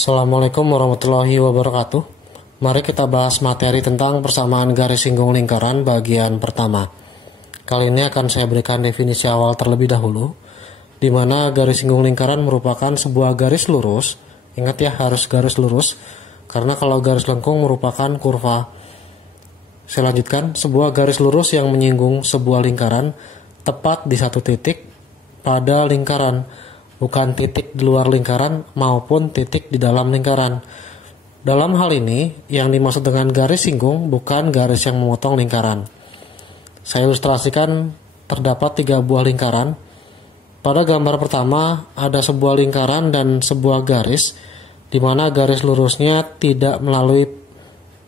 Assalamualaikum warahmatullahi wabarakatuh. Mari kita bahas materi tentang persamaan garis singgung lingkaran bagian pertama. Kali ini akan saya berikan definisi awal terlebih dahulu, di mana garis singgung lingkaran merupakan sebuah garis lurus. Ingat ya, harus garis lurus, karena kalau garis lengkung merupakan kurva. Saya lanjutkan, sebuah garis lurus yang menyinggung sebuah lingkaran tepat di satu titik pada lingkaran, bukan titik di luar lingkaran maupun titik di dalam lingkaran. Dalam hal ini, yang dimaksud dengan garis singgung bukan garis yang memotong lingkaran. Saya ilustrasikan, terdapat 3 buah lingkaran. Pada gambar pertama, ada sebuah lingkaran dan sebuah garis, di mana garis lurusnya tidak melalui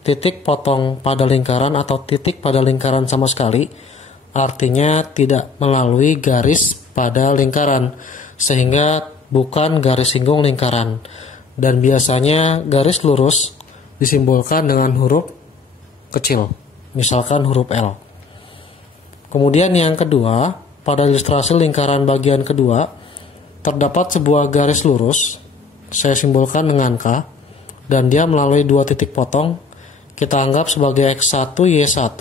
titik potong pada lingkaran atau titik pada lingkaran sama sekali, artinya tidak melalui garis pada lingkaran, sehingga bukan garis singgung lingkaran. Dan biasanya garis lurus disimbolkan dengan huruf kecil, misalkan huruf L. Kemudian yang kedua, pada ilustrasi lingkaran bagian kedua, terdapat sebuah garis lurus, saya simbolkan dengan K, dan dia melalui 2 titik potong, kita anggap sebagai X1, Y1,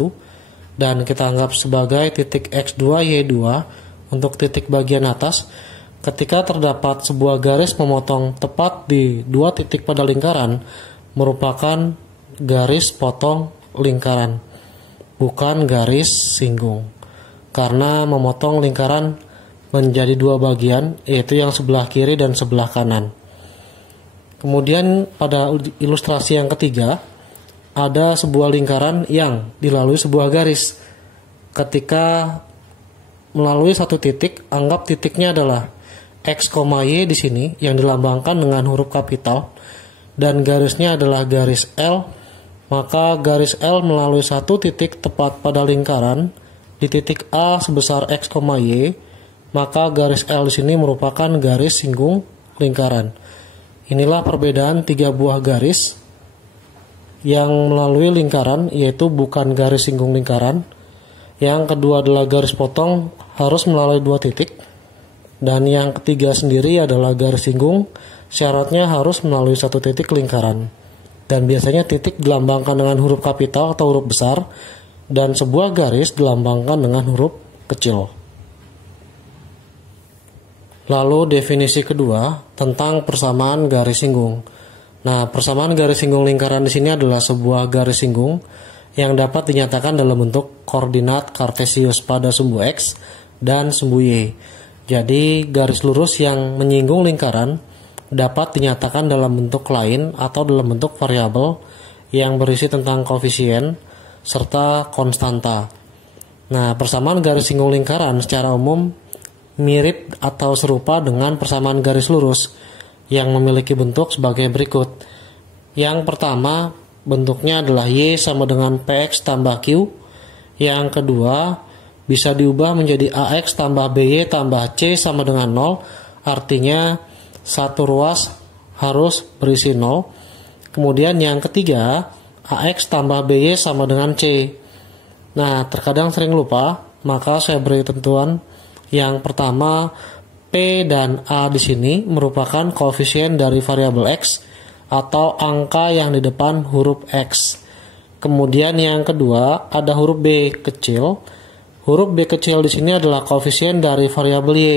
dan kita anggap sebagai titik X2, Y2 untuk titik bagian atas. Ketika terdapat sebuah garis memotong tepat di 2 titik pada lingkaran, merupakan garis potong lingkaran, bukan garis singgung. Karena memotong lingkaran menjadi 2 bagian, yaitu yang sebelah kiri dan sebelah kanan. Kemudian pada ilustrasi yang ketiga, ada sebuah lingkaran yang dilalui sebuah garis. Ketika melalui satu titik, anggap titiknya adalah X, Y di sini yang dilambangkan dengan huruf kapital, dan garisnya adalah garis L. Maka garis L melalui satu titik tepat pada lingkaran di titik A sebesar X, Y, maka garis L di sini merupakan garis singgung lingkaran. Inilah perbedaan 3 buah garis yang melalui lingkaran, yaitu bukan garis singgung lingkaran. Yang kedua adalah garis potong, harus melalui 2 titik. Dan yang ketiga sendiri adalah garis singgung, syaratnya harus melalui 1 titik lingkaran. Dan biasanya titik dilambangkan dengan huruf kapital atau huruf besar, dan sebuah garis dilambangkan dengan huruf kecil. Lalu definisi kedua tentang persamaan garis singgung. Nah, persamaan garis singgung lingkaran di sini adalah sebuah garis singgung yang dapat dinyatakan dalam bentuk koordinat kartesius pada sumbu X dan sumbu Y. Jadi, garis lurus yang menyinggung lingkaran dapat dinyatakan dalam bentuk lain atau dalam bentuk variabel yang berisi tentang koefisien serta konstanta. Nah, persamaan garis singgung lingkaran secara umum mirip atau serupa dengan persamaan garis lurus yang memiliki bentuk sebagai berikut. Yang pertama, bentuknya adalah Y sama dengan PX tambah Q. Yang kedua, bisa diubah menjadi AX tambah BY tambah C sama dengan 0. Artinya, satu ruas harus berisi 0. Kemudian yang ketiga, AX tambah BY sama dengan C. Nah, terkadang sering lupa, maka saya beri tentuan. Yang pertama, P dan A di sini merupakan koefisien dari variabel X atau angka yang di depan huruf X. Kemudian yang kedua, ada huruf B kecil. Huruf B kecil di sini adalah koefisien dari variabel Y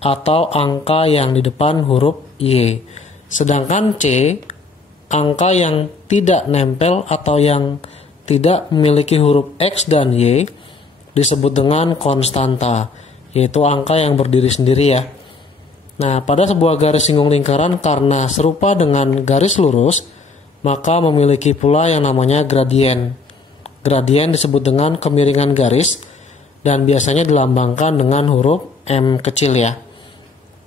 atau angka yang di depan huruf Y. Sedangkan C, angka yang tidak nempel atau yang tidak memiliki huruf X dan Y, disebut dengan konstanta, yaitu angka yang berdiri sendiri ya. Nah, pada sebuah garis singgung lingkaran karena serupa dengan garis lurus, maka memiliki pula yang namanya gradien. Gradien disebut dengan kemiringan garis dan biasanya dilambangkan dengan huruf M kecil ya.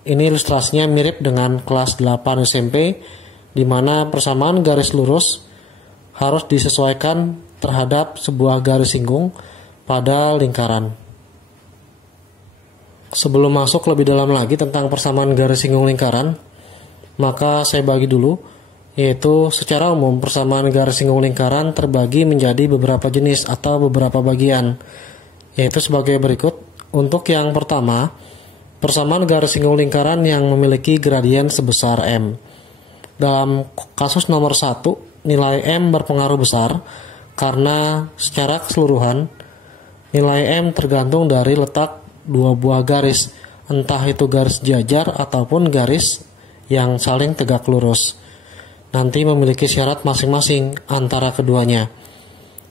Ini ilustrasinya mirip dengan kelas 8 SMP, di mana persamaan garis lurus harus disesuaikan terhadap sebuah garis singgung pada lingkaran. Sebelum masuk lebih dalam lagi tentang persamaan garis singgung lingkaran, maka saya bagi dulu, yaitu secara umum persamaan garis singgung lingkaran terbagi menjadi beberapa jenis atau beberapa bagian, yaitu sebagai berikut. Untuk yang pertama, persamaan garis singgung lingkaran yang memiliki gradien sebesar M. Dalam kasus nomor 1, nilai M berpengaruh besar karena secara keseluruhan nilai M tergantung dari letak dua buah garis, entah itu garis jajar ataupun garis yang saling tegak lurus. Nanti memiliki syarat masing-masing antara keduanya.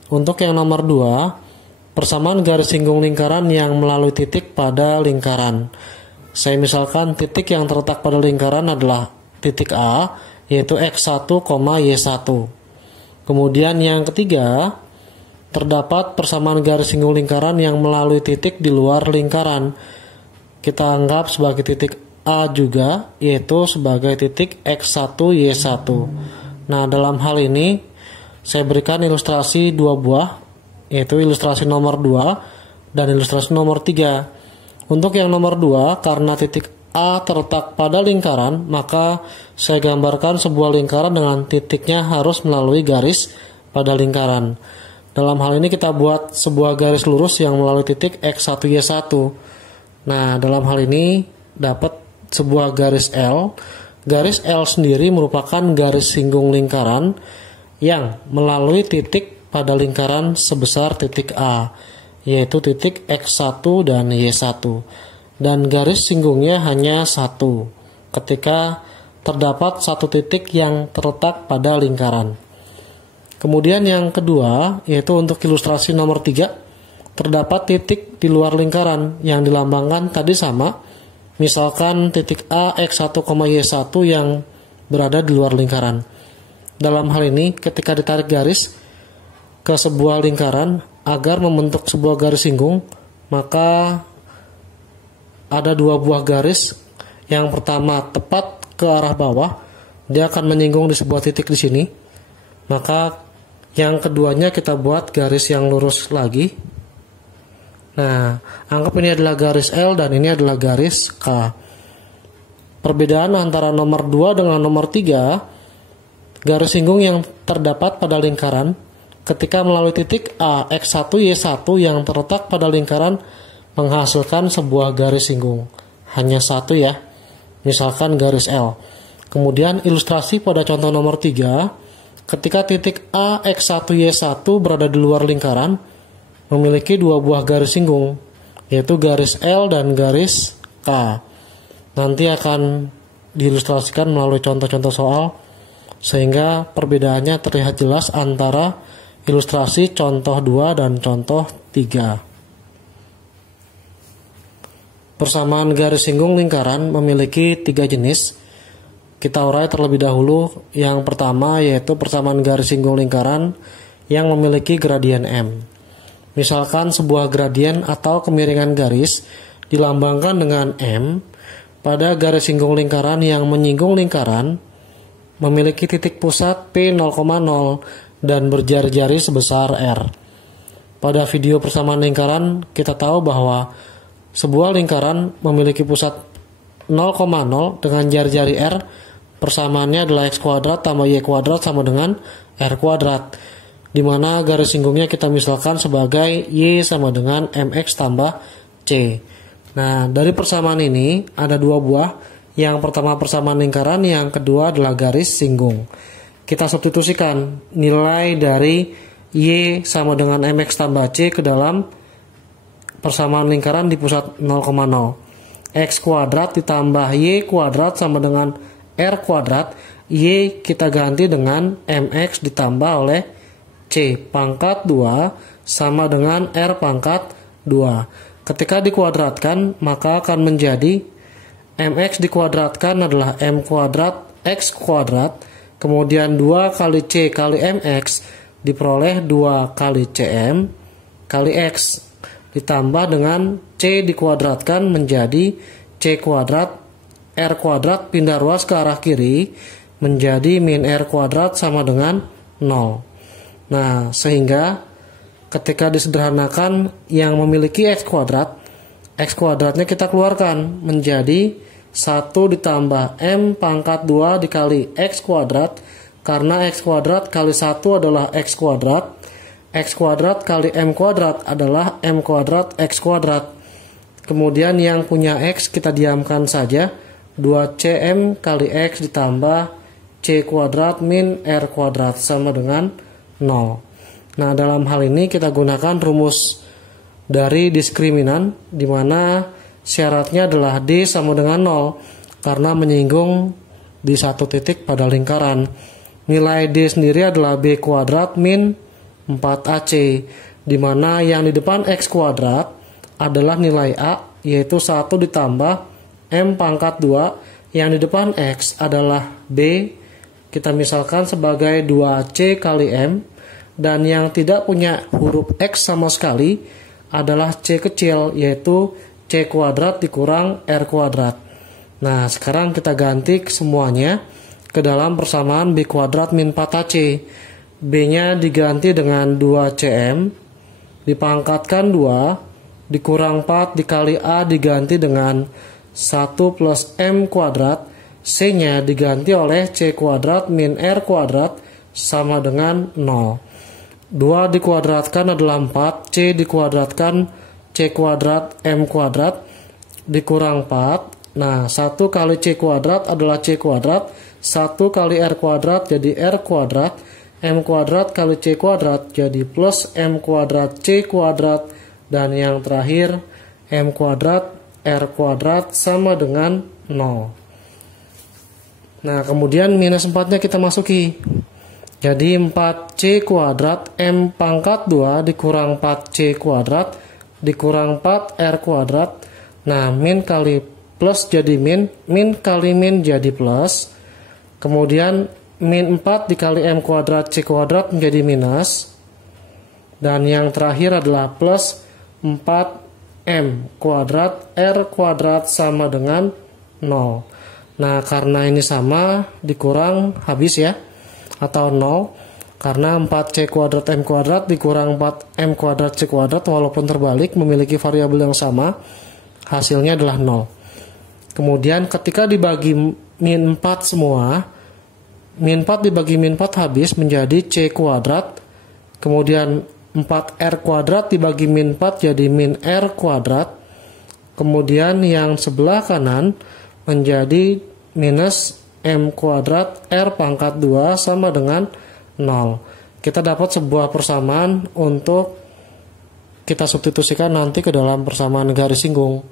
Untuk yang nomor 2, persamaan garis singgung lingkaran yang melalui titik pada lingkaran. Saya misalkan titik yang terletak pada lingkaran adalah titik A, yaitu X1, Y1. Kemudian yang ketiga, terdapat persamaan garis singgung lingkaran yang melalui titik di luar lingkaran. Kita anggap sebagai titik A juga, yaitu sebagai titik X1, Y1. Nah, dalam hal ini saya berikan ilustrasi dua buah, yaitu ilustrasi nomor 2 dan ilustrasi nomor 3. Untuk yang nomor 2, karena titik A terletak pada lingkaran, maka saya gambarkan sebuah lingkaran dengan titiknya harus melalui garis pada lingkaran. Dalam hal ini kita buat sebuah garis lurus yang melalui titik X1, Y1. Nah, dalam hal ini dapat sebuah garis L. Garis L sendiri merupakan garis singgung lingkaran yang melalui titik pada lingkaran sebesar titik A, yaitu titik X1 dan Y1. Dan garis singgungnya hanya satu, ketika terdapat satu titik yang terletak pada lingkaran. Kemudian yang kedua, yaitu untuk ilustrasi nomor 3, terdapat titik di luar lingkaran yang dilambangkan tadi sama, misalkan titik A, X1, Y1 yang berada di luar lingkaran. Dalam hal ini, ketika ditarik garis ke sebuah lingkaran agar membentuk sebuah garis singgung, maka ada dua buah garis. Yang pertama tepat ke arah bawah, dia akan menyinggung di sebuah titik di sini. Maka yang keduanya kita buat garis yang lurus lagi. Nah, anggap ini adalah garis L dan ini adalah garis K. Perbedaan antara nomor 2 dengan nomor 3, garis singgung yang terdapat pada lingkaran ketika melalui titik A, X1, Y1 yang terletak pada lingkaran menghasilkan sebuah garis singgung. Hanya satu ya, misalkan garis L. Kemudian ilustrasi pada contoh nomor 3, ketika titik A, X1, Y1 berada di luar lingkaran, memiliki dua buah garis singgung, yaitu garis L dan garis K. Nanti akan diilustrasikan melalui contoh-contoh soal, sehingga perbedaannya terlihat jelas antara ilustrasi contoh 2 dan contoh 3. Persamaan garis singgung lingkaran memiliki 3 jenis. Kita urai terlebih dahulu. Yang pertama yaitu persamaan garis singgung lingkaran yang memiliki gradien M. Misalkan sebuah gradien atau kemiringan garis dilambangkan dengan M pada garis singgung lingkaran yang menyinggung lingkaran memiliki titik pusat P0,0 dan berjari-jari sebesar R. Pada video persamaan lingkaran kita tahu bahwa sebuah lingkaran memiliki pusat 0,0 dengan jari-jari R. Persamaannya adalah X kuadrat tambah Y kuadrat sama dengan R kuadrat, di mana garis singgungnya kita misalkan sebagai Y sama dengan MX tambah C. Nah, dari persamaan ini ada dua buah. Yang pertama persamaan lingkaran, yang kedua adalah garis singgung. Kita substitusikan nilai dari Y sama dengan MX tambah C ke dalam persamaan lingkaran di pusat 0,0. X kuadrat ditambah Y kuadrat sama dengan R kuadrat. Y kita ganti dengan MX ditambah oleh C pangkat 2 sama dengan R pangkat 2. Ketika dikuadratkan, maka akan menjadi MX dikuadratkan adalah M kuadrat X kuadrat, kemudian 2 kali C kali MX diperoleh 2 kali CM kali X, ditambah dengan C dikuadratkan menjadi C kuadrat R kuadrat pindah ruas ke arah kiri menjadi min R kuadrat sama dengan 0. Nah, sehingga ketika disederhanakan yang memiliki X kuadratnya kita keluarkan menjadi 1 ditambah M pangkat 2 dikali X kuadrat, karena X kuadrat kali 1 adalah X kuadrat. X kuadrat kali M kuadrat adalah M kuadrat X kuadrat. Kemudian yang punya X kita diamkan saja, 2CM kali X ditambah C kuadrat min R kuadrat sama dengan 0. Nah, dalam hal ini kita gunakan rumus dari diskriminan, di mana syaratnya adalah D sama dengan 0 karena menyinggung di satu titik pada lingkaran. Nilai D sendiri adalah B kuadrat min 4AC, di mana yang di depan X kuadrat adalah nilai A, yaitu 1 ditambah M pangkat 2, yang di depan X adalah B, kita misalkan sebagai 2C kali M, dan yang tidak punya huruf X sama sekali adalah C kecil, yaitu C kuadrat dikurang R kuadrat. Nah, sekarang kita ganti semuanya ke dalam persamaan B kuadrat min 4AC. B-nya diganti dengan 2CM, dipangkatkan 2, dikurang 4 dikali A diganti dengan 1 plus M kuadrat. C-nya diganti oleh C kuadrat min R kuadrat sama dengan 0. 2 dikuadratkan adalah 4, C dikuadratkan C kuadrat M kuadrat dikurang 4. Nah, 1 kali C kuadrat adalah C kuadrat, 1 kali R kuadrat jadi R kuadrat, M kuadrat kali C kuadrat jadi plus M kuadrat C kuadrat, dan yang terakhir M kuadrat R kuadrat sama dengan 0. Nah, kemudian minus 4-nya kita masuki. Jadi 4C kuadrat M pangkat 2 dikurang 4C kuadrat dikurang 4R kuadrat. Nah, min kali plus jadi min, min kali min jadi plus. Kemudian min 4 dikali M kuadrat C kuadrat menjadi minus. Dan yang terakhir adalah plus 4M kuadrat R kuadrat sama dengan 0. Nah, karena ini sama dikurang habis ya, atau 0, karena 4C kuadrat M kuadrat dikurang 4M kuadrat C kuadrat walaupun terbalik memiliki variabel yang sama, hasilnya adalah 0. Kemudian ketika dibagi min 4 semua, min 4 dibagi min 4 habis menjadi C kuadrat, kemudian 4R kuadrat dibagi min 4 jadi min R kuadrat, kemudian yang sebelah kanan menjadi minus M kuadrat R pangkat 2 sama dengan 0. Kita dapat sebuah persamaan untuk kita substitusikan nanti ke dalam persamaan garis singgung.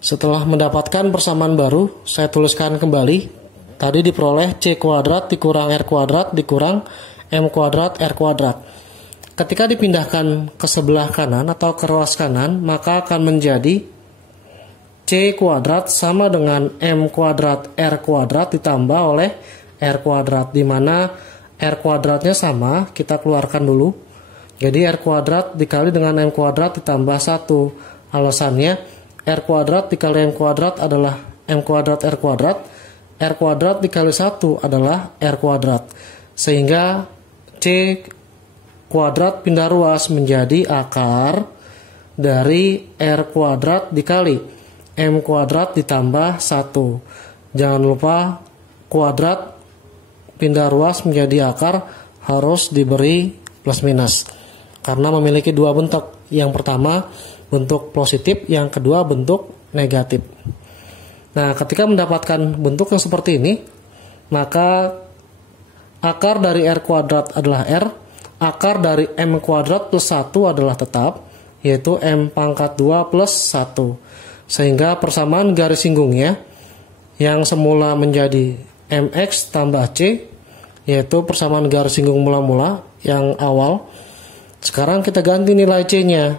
Setelah mendapatkan persamaan baru, saya tuliskan kembali. Tadi diperoleh C kuadrat dikurang R kuadrat dikurang M kuadrat R kuadrat. Ketika dipindahkan ke sebelah kanan atau ke ruas kanan, maka akan menjadi C kuadrat sama dengan M kuadrat R kuadrat ditambah oleh R kuadrat, di mana R kuadratnya sama, kita keluarkan dulu. Jadi R kuadrat dikali dengan M kuadrat ditambah 1. Alasannya R kuadrat dikali M kuadrat adalah M kuadrat R kuadrat dikali 1 adalah R kuadrat. Sehingga C kuadrat pindah ruas menjadi akar dari R kuadrat dikali M kuadrat ditambah 1. Jangan lupa kuadrat pindah ruas menjadi akar harus diberi plus minus, karena memiliki dua bentuk. Yang pertama bentuk positif, yang kedua bentuk negatif. Nah, ketika mendapatkan bentuk yang seperti ini, maka akar dari R kuadrat adalah R, akar dari M kuadrat plus 1 adalah tetap, yaitu M pangkat 2 plus 1. Sehingga persamaan garis singgungnya yang semula menjadi MX tambah C, yaitu persamaan garis singgung mula-mula yang awal, sekarang kita ganti nilai C-nya.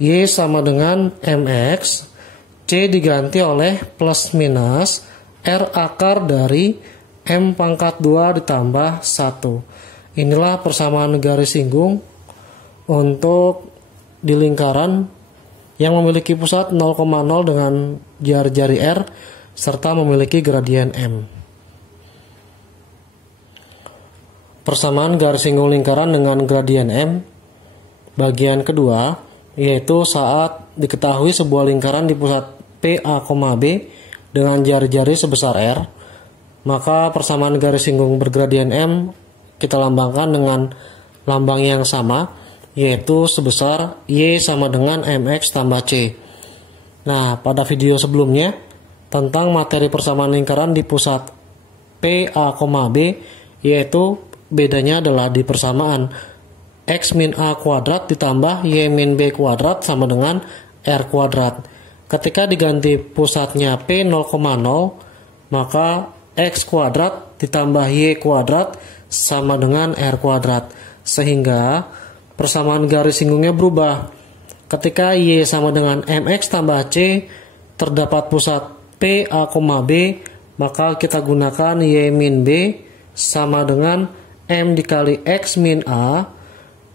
Y sama dengan MX, C diganti oleh plus minus R akar dari M pangkat 2 ditambah 1. Inilah persamaan garis singgung untuk di lingkaran yang memiliki pusat 0,0 dengan jari-jari R serta memiliki gradien M. Persamaan garis singgung lingkaran dengan gradien M bagian kedua, yaitu saat diketahui sebuah lingkaran di pusat PA, B dengan jari-jari sebesar R, maka persamaan garis singgung bergradien M kita lambangkan dengan lambang yang sama, yaitu sebesar Y sama dengan MX tambah C. Nah, pada video sebelumnya tentang materi persamaan lingkaran di pusat PA, B, yaitu bedanya adalah di persamaan X min A kuadrat ditambah Y min B kuadrat sama dengan R kuadrat. Ketika diganti pusatnya P 0,0, maka X kuadrat ditambah Y kuadrat sama dengan R kuadrat. Sehingga persamaan garis singgungnya berubah. Ketika Y sama dengan MX tambah C, terdapat pusat PA, B, maka kita gunakan Y min B sama dengan M dikali X min A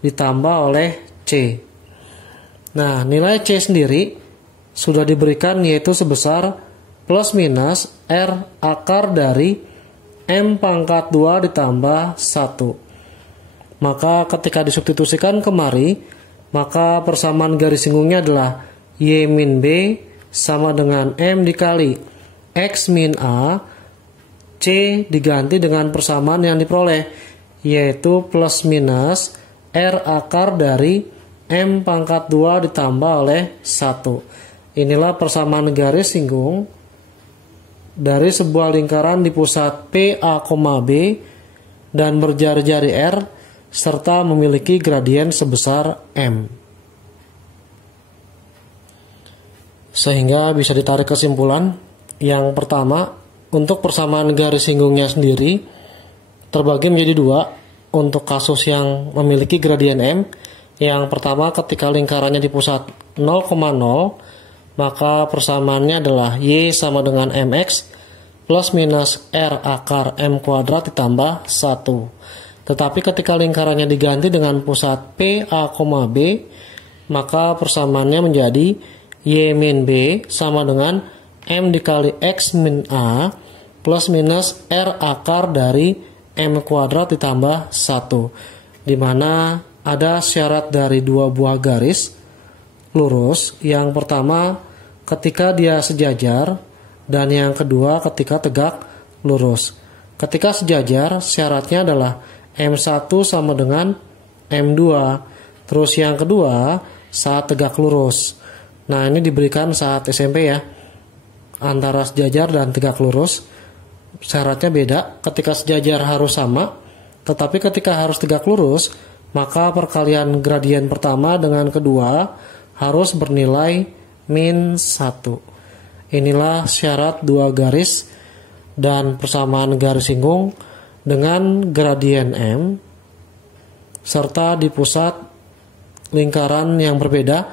ditambah oleh C. Nah, nilai C sendiri sudah diberikan yaitu sebesar plus minus R akar dari M pangkat 2 ditambah 1. Maka ketika disubstitusikan kemari, maka persamaan garis singgungnya adalah Y min B sama dengan M dikali X min A. C diganti dengan persamaan yang diperoleh, yaitu plus minus R akar dari M pangkat 2 ditambah oleh 1. Inilah persamaan garis singgung dari sebuah lingkaran di pusat PA, B dan berjari-jari R serta memiliki gradien sebesar M. Sehingga bisa ditarik kesimpulan. Yang pertama, untuk persamaan garis singgungnya sendiri terbagi menjadi dua. Untuk kasus yang memiliki gradien M, yang pertama ketika lingkarannya di pusat 0,0, maka persamaannya adalah Y sama dengan MX plus minus R akar M kuadrat ditambah 1. Tetapi ketika lingkarannya diganti dengan pusat PA, B, maka persamaannya menjadi Y min B sama dengan M dikali X min A plus minus R akar dari M kuadrat ditambah 1, di mana ada syarat dari dua buah garis lurus. Yang pertama ketika dia sejajar dan yang kedua ketika tegak lurus. Ketika sejajar syaratnya adalah M1 sama dengan M2. Terus yang kedua saat tegak lurus. Nah, ini diberikan saat SMP ya. Antara sejajar dan tegak lurus syaratnya beda. Ketika sejajar harus sama, tetapi ketika harus tegak lurus, maka perkalian gradien pertama dengan kedua harus bernilai min 1. Inilah syarat dua garis dan persamaan garis singgung dengan gradien M serta di pusat lingkaran yang berbeda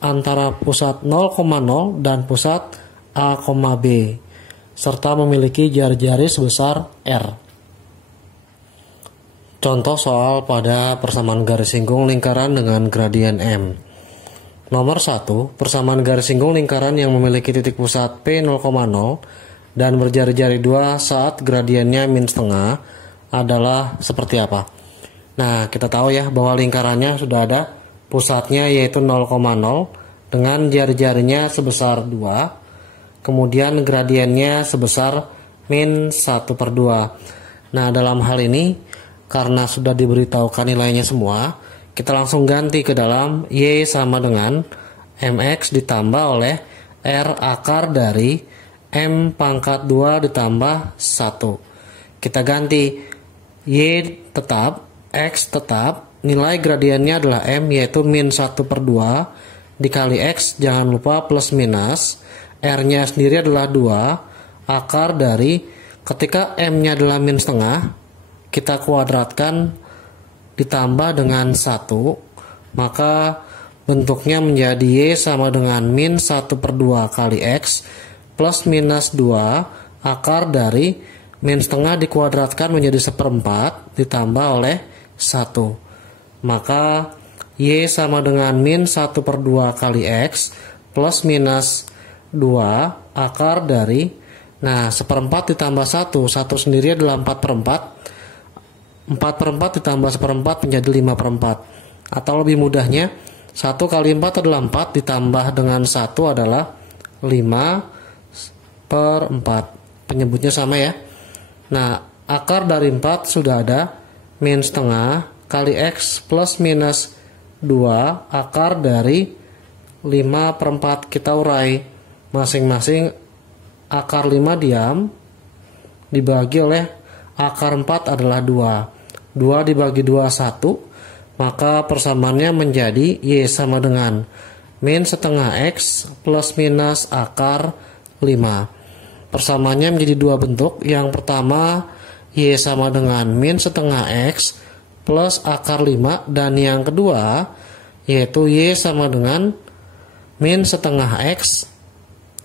antara pusat 0,0 dan pusat A, B serta memiliki jari-jari sebesar R. Contoh soal pada persamaan garis singgung lingkaran dengan gradien M. Nomor 1, persamaan garis singgung lingkaran yang memiliki titik pusat P 0,0 dan berjari-jari 2 saat gradiennya min setengah adalah seperti apa? Nah, kita tahu ya bahwa lingkarannya sudah ada pusatnya yaitu 0,0 dengan jari-jarinya sebesar 2. Kemudian gradiennya sebesar min 1/2. Nah, dalam hal ini karena sudah diberitahukan nilainya semua, kita langsung ganti ke dalam Y sama dengan MX ditambah oleh R akar dari M pangkat 2 ditambah 1. Kita ganti Y tetap, X tetap, nilai gradiennya adalah M yaitu min 1/2 dikali X, jangan lupa plus minus. R-nya sendiri adalah 2, akar dari ketika M-nya adalah min setengah, kita kuadratkan ditambah dengan 1, maka bentuknya menjadi Y sama dengan min 1/2 kali X plus minus 2 akar dari min setengah dikuadratkan menjadi 1/4 ditambah oleh 1. Maka Y sama dengan min 1/2 kali X plus minus 2 akar dari, nah 1/4 ditambah 1 sendiri adalah 4/4, 4/4 ditambah 1/4 menjadi 5/4. Atau lebih mudahnya 1 kali 4 adalah 4 ditambah dengan 1 adalah 5/4. Penyebutnya sama ya. Nah, akar dari 4 sudah ada, min setengah kali X plus minus 2 akar dari 5/4. Kita urai masing-masing akar 5 diam dibagi oleh akar 4 adalah 2. 2 dibagi 2 1, maka persamaannya menjadi Y sama dengan min setengah X plus minus akar 5. Persamaannya menjadi dua bentuk. Yang pertama Y sama dengan min setengah X plus akar 5, dan yang kedua yaitu Y sama dengan min setengah X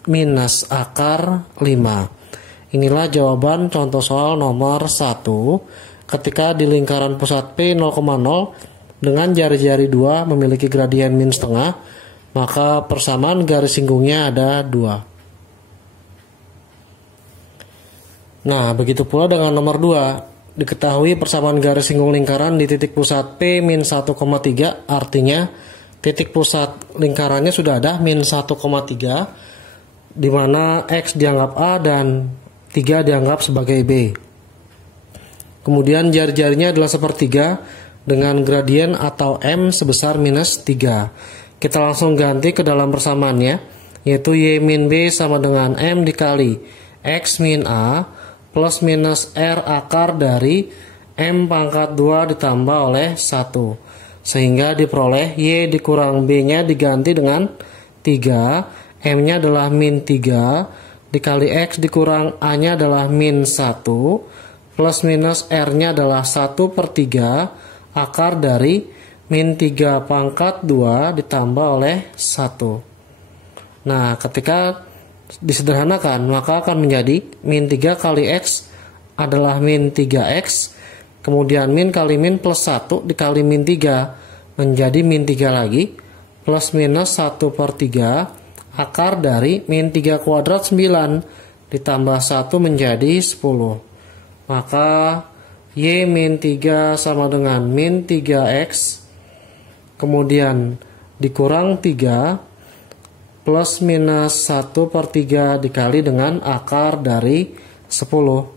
minus akar 5. Inilah jawaban contoh soal nomor 1. Ketika di lingkaran pusat P 0,0 dengan jari-jari 2 memiliki gradien min setengah, maka persamaan garis singgungnya ada 2. Nah, begitu pula dengan nomor 2. Diketahui persamaan garis singgung lingkaran di titik pusat P min 1,3, artinya titik pusat lingkarannya sudah ada min 1,3, di mana X dianggap A dan 3 dianggap sebagai B. Kemudian jari-jarinya adalah sepertiga dengan gradien atau M sebesar minus 3. Kita langsung ganti ke dalam persamaannya, yaitu Y min B sama dengan M dikali X min A plus minus R akar dari M pangkat 2 ditambah oleh 1. Sehingga diperoleh Y dikurang B-nya diganti dengan 3, M-nya adalah min 3, dikali X dikurang A-nya adalah min 1, plus minus R-nya adalah 1/3 akar dari min 3 pangkat 2 ditambah oleh 1. Nah, ketika disederhanakan, maka akan menjadi min 3 kali X adalah min 3X, kemudian min kali min plus 1 dikali min 3 menjadi min 3 lagi, plus minus 1/3 akar dari min 3 kuadrat 9 ditambah 1 menjadi 10. Maka Y min 3 sama dengan min 3X, kemudian dikurang 3 plus minus 1/3 dikali dengan akar dari 10.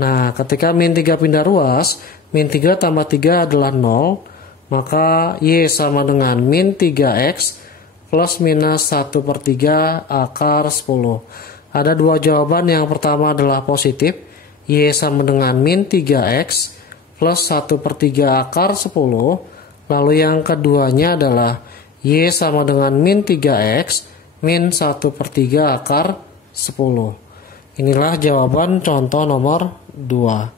Nah, ketika min 3 pindah ruas, min 3 tambah 3 adalah 0, maka Y sama dengan min 3X plus minus 1/3 akar 10. Ada dua jawaban. Yang pertama adalah positif, Y sama dengan min 3X plus 1/3 akar 10. Lalu yang keduanya adalah Y sama dengan min 3X min 1/3 akar 10. Inilah jawaban contoh nomor 2.